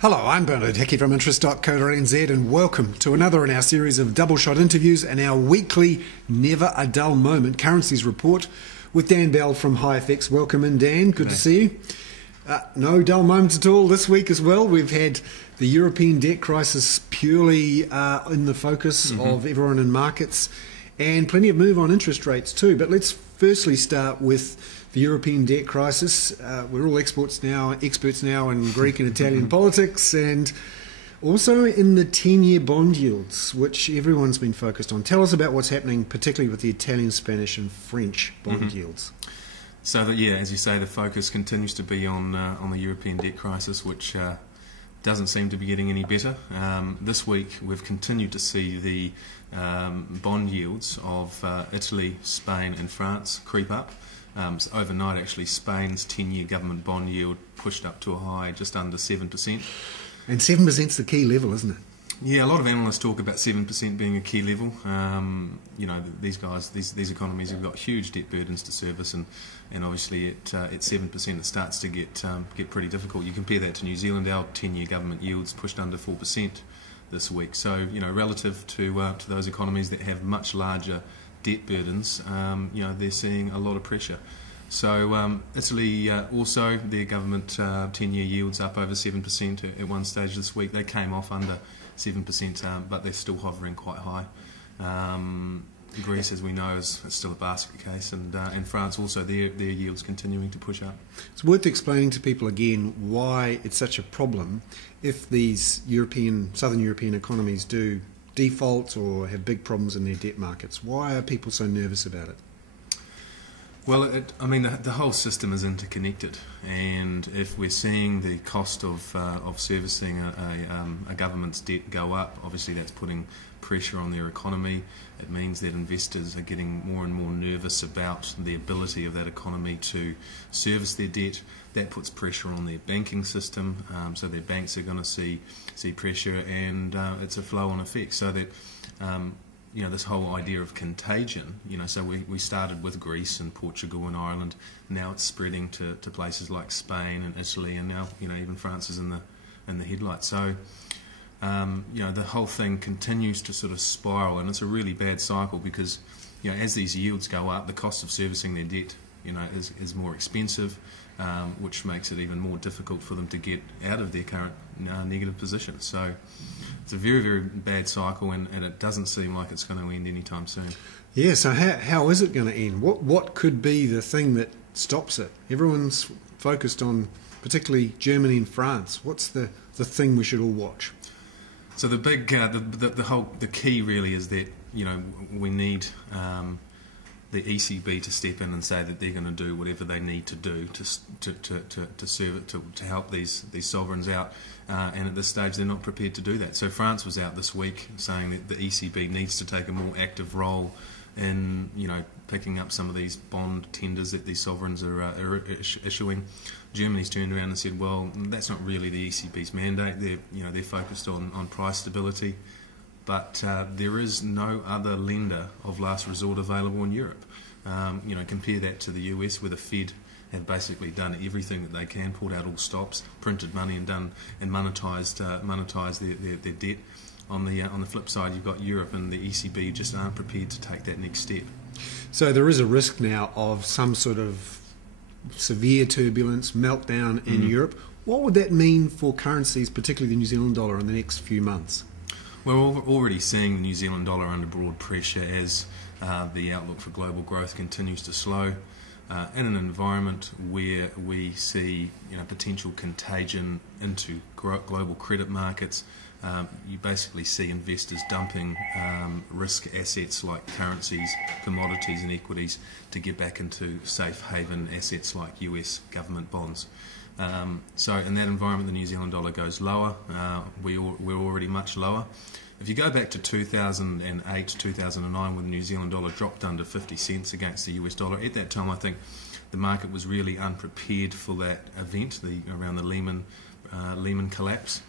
Hello, I'm Bernard Hickey from interest.co.nz and welcome to another in our series of double shot interviews and our weekly Never a Dull Moment Currencies Report with Dan Bell from HiFX. Welcome in, Dan. Good to see you. No dull moments at all this week as well. We've had the European debt crisis purely in the focus of everyone in markets and plenty of move on interest rates too. But let's firstly start with the European debt crisis. We're all experts now in Greek and Italian politics and also in the 10-year bond yields, which everyone's been focused on. Tell us about what's happening, particularly with the Italian, Spanish and French bond yields. So, as you say, the focus continues to be on the European debt crisis, which doesn't seem to be getting any better. This week, we've continued to see the bond yields of Italy, Spain and France creep up. So overnight, actually, Spain's 10-year government bond yield pushed up to a high just under 7%. And 7% is the key level, isn't it? Yeah, a lot of analysts talk about 7% being a key level. You know, these economies have got huge debt burdens to service, and obviously at 7% it starts to get pretty difficult. You compare that to New Zealand, our 10-year government yields pushed under 4% this week. So, you know, relative to those economies that have much larger debt burdens, you know, they're seeing a lot of pressure. So Italy also, their government 10-year yields up over 7% at one stage this week. They came off under 7%, but they're still hovering quite high. Greece, as we know, is still a basket case, and France also, their yields continuing to push up. It's worth explaining to people again why it's such a problem if these Southern European economies do default or have big problems in their debt markets. Why are people so nervous about it? Well, I mean, the whole system is interconnected, and if we're seeing the cost of servicing a government's debt go up, obviously that's putting pressure on their economy. It means that investors are getting more and more nervous about the ability of that economy to service their debt. That puts pressure on their banking system, so their banks are going to see pressure, and it's a flow-on effect. So that you know, this whole idea of contagion, you know, so we started with Greece and Portugal and Ireland. Now it's spreading to places like Spain and Italy, and now, you know, even France is in the headlights. So you know, the whole thing continues to sort of spiral, and it's a really bad cycle because, you know, as these yields go up, the cost of servicing their debt, you know, is more expensive, which makes it even more difficult for them to get out of their current negative position. So it's a very, very bad cycle, and it doesn't seem like it's going to end anytime soon. Yeah, so how is it going to end? What could be the thing that stops it? Everyone's focused on particularly Germany and France. What's the thing we should all watch? So the big, the key really is that, you know, we need the ECB to step in and say that they're going to do whatever they need to do to serve it, to help these sovereigns out, and at this stage they're not prepared to do that. So France was out this week saying that the ECB needs to take a more active role in, you know, picking up some of these bond tenders that these sovereigns are issuing. Germany's turned around and said, well, that's not really the ECB's mandate. They're focused on price stability. But there is no other lender of last resort available in Europe. You know, compare that to the US, where the Fed have basically done everything that they can, pulled out all stops, printed money and monetised their debt. On the flip side, you've got Europe, and the ECB just aren't prepared to take that next step. So there is a risk now of some sort of severe turbulence, meltdown in Europe. What would that mean for currencies, particularly the New Zealand dollar, in the next few months? We're already seeing the New Zealand dollar under broad pressure as the outlook for global growth continues to slow. In an environment where we see, you know, potential contagion into global credit markets, you basically see investors dumping risk assets like currencies, commodities and equities to get back into safe haven assets like US government bonds. So in that environment, the New Zealand dollar goes lower. We're already much lower. If you go back to 2008, 2009, when the New Zealand dollar dropped under 50 cents against the US dollar, at that time I think the market was really unprepared for that event, around the Lehman collapse.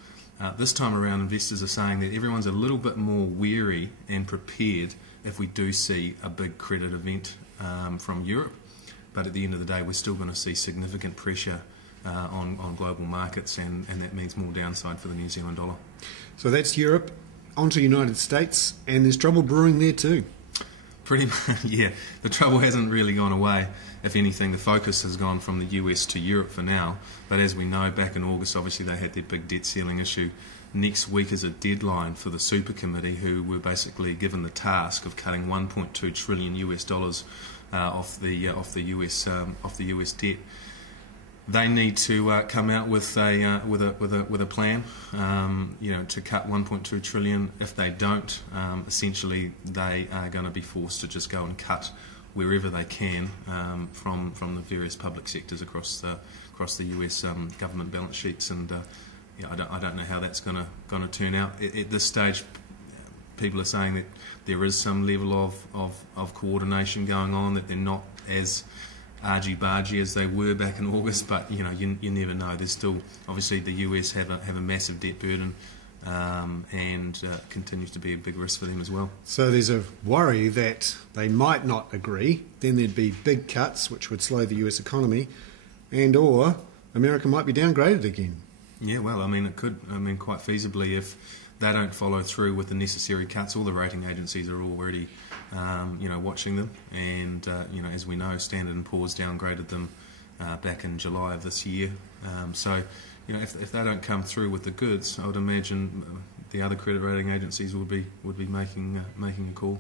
This time around, investors are saying that everyone's a little bit more wary and prepared if we do see a big credit event from Europe. But at the end of the day, we're still going to see significant pressure on global markets, and that means more downside for the New Zealand dollar. So that's Europe. On to United States, and there's trouble brewing there too. Pretty much, yeah. The trouble hasn't really gone away. If anything, the focus has gone from the US to Europe for now. But as we know, back in August, obviously they had their big debt ceiling issue. Next week is a deadline for the Super Committee, who were basically given the task of cutting 1.2 trillion US dollars off the US debt. They need to come out with a plan, to cut 1.2 trillion. If they don't, essentially they are going to be forced to just go and cut wherever they can from the various public sectors across the US government balance sheets. And I don't know how that's going to turn out. At this stage, people are saying that there is some level of coordination going on, that they're not as argy-bargy as they were back in August, but you never know. There's still, obviously, the US have a massive debt burden, and continues to be a big risk for them as well. So there's a worry that they might not agree, then there'd be big cuts which would slow the US economy, and or America might be downgraded again. Yeah, well, I mean, it could. I mean, quite feasibly, if they don't follow through with the necessary cuts. All the rating agencies are already, watching them, and as we know, Standard & Poor's downgraded them back in July of this year. So, if they don't come through with the goods, I would imagine the other credit rating agencies would be making a call.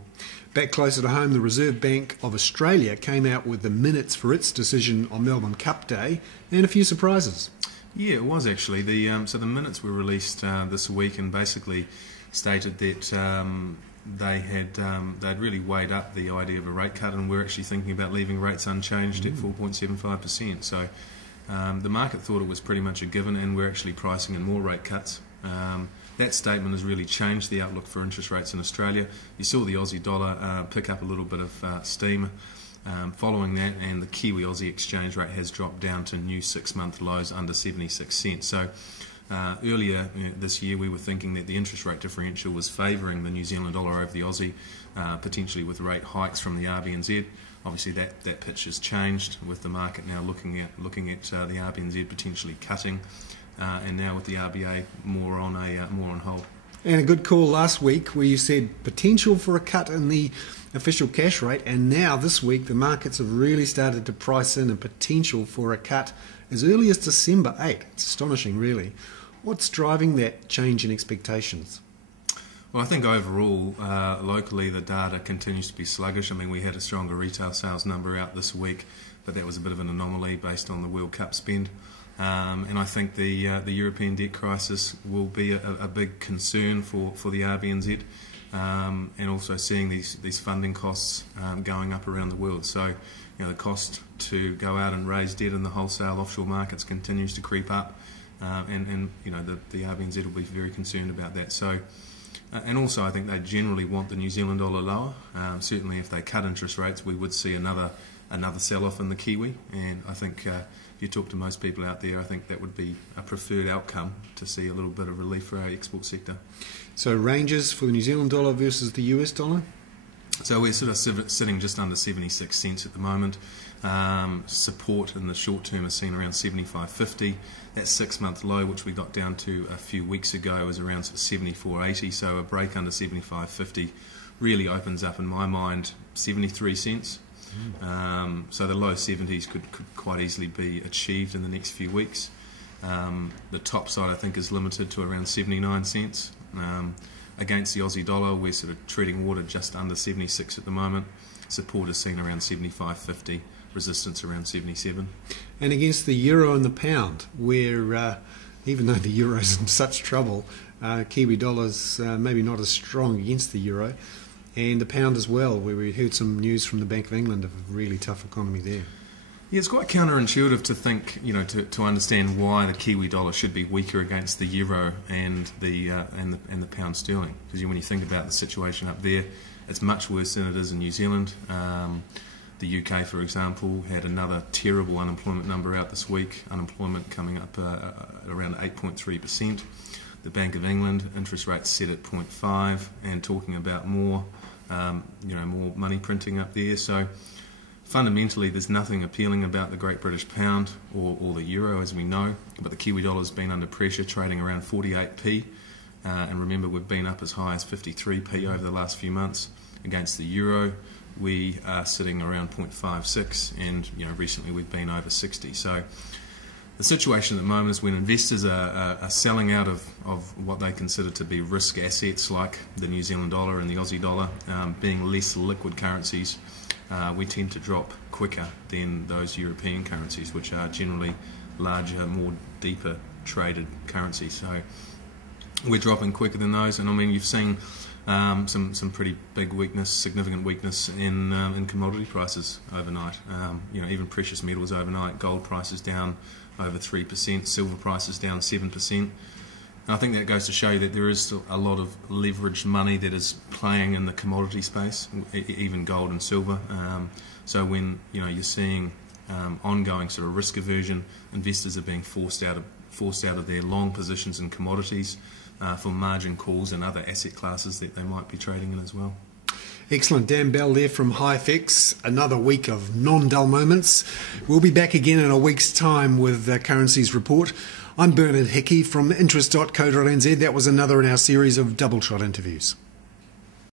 Back closer to home, the Reserve Bank of Australia came out with the minutes for its decision on Melbourne Cup Day, and a few surprises. Yeah, it was actually. So the minutes were released this week, and basically stated that they'd really weighed up the idea of a rate cut, and we're actually thinking about leaving rates unchanged at 4.75%. So the market thought it was pretty much a given, and we're actually pricing in more rate cuts. That statement has really changed the outlook for interest rates in Australia. You saw the Aussie dollar pick up a little bit of steam following that, and the Kiwi-Aussie exchange rate has dropped down to new 6-month lows under 76 cents. So earlier this year we were thinking that the interest rate differential was favouring the New Zealand dollar over the Aussie, potentially with rate hikes from the RBNZ. Obviously that pitch has changed, with the market now looking at the RBNZ potentially cutting, and now with the RBA more on hold. And a good call last week where you said potential for a cut in the official cash rate, and now this week the markets have really started to price in a potential for a cut as early as December 8. It's astonishing, really. What's driving that change in expectations? Well, I think overall, locally, the data continues to be sluggish. I mean, we had a stronger retail sales number out this week, but that was a bit of an anomaly based on the World Cup spend. And I think the European debt crisis will be a big concern for the RBNZ, and also seeing these funding costs going up around the world. So, the cost to go out and raise debt in the wholesale offshore markets continues to creep up, and the RBNZ will be very concerned about that. So, and also I think they generally want the New Zealand dollar lower. Certainly, if they cut interest rates, we would see another sell-off in the Kiwi, and I think if you talk to most people out there, I think that would be a preferred outcome, to see a little bit of relief for our export sector. So ranges for the New Zealand dollar versus the US dollar? So we're sort of sitting just under 76 cents at the moment. Support in the short term is seen around 75.50. That 6-month low, which we got down to a few weeks ago, was around 74.80. So a break under 75.50 really opens up, in my mind, 73 cents. So the low 70s could quite easily be achieved in the next few weeks. The top side, I think, is limited to around 79 cents. Against the Aussie dollar, we're sort of treading water just under 76 at the moment. Support is seen around 75.50, resistance around 77. And against the euro and the pound, where even though the euro's in such trouble, Kiwi dollar's maybe not as strong against the euro, and the pound as well, where we heard some news from the Bank of England of a really tough economy there. Yeah, it's quite counterintuitive to think, to understand why the Kiwi dollar should be weaker against the euro and the pound sterling. Because when you think about the situation up there, it's much worse than it is in New Zealand. The UK, for example, had another terrible unemployment number out this week. Unemployment coming up around 8.3%. The Bank of England interest rates set at 0.5, and talking about more money printing up there. So fundamentally, there's nothing appealing about the Great British Pound or the Euro, as we know, but the Kiwi dollar has been under pressure, trading around 48p. And remember, we've been up as high as 53p over the last few months. Against the Euro, we are sitting around 0.56, and recently we've been over 60. So the situation at the moment is when investors are selling out of what they consider to be risk assets like the New Zealand dollar and the Aussie dollar, being less liquid currencies, we tend to drop quicker than those European currencies, which are generally larger, more deeper traded currencies. So we're dropping quicker than those, and I mean, you've seen some pretty big weakness, significant weakness in commodity prices overnight. Even precious metals overnight. Gold prices down over 3%, silver prices down 7%. And I think that goes to show you that there is still a lot of leveraged money that is playing in the commodity space, even gold and silver. So when you're seeing ongoing sort of risk aversion, investors are being forced out of their long positions in commodities for margin calls and other asset classes that they might be trading in as well. Excellent. Dan Bell there from HiFX. Another week of non-dull moments. We'll be back again in a week's time with Currencies Report. I'm Bernard Hickey from interest.co.nz. That was another in our series of double shot interviews.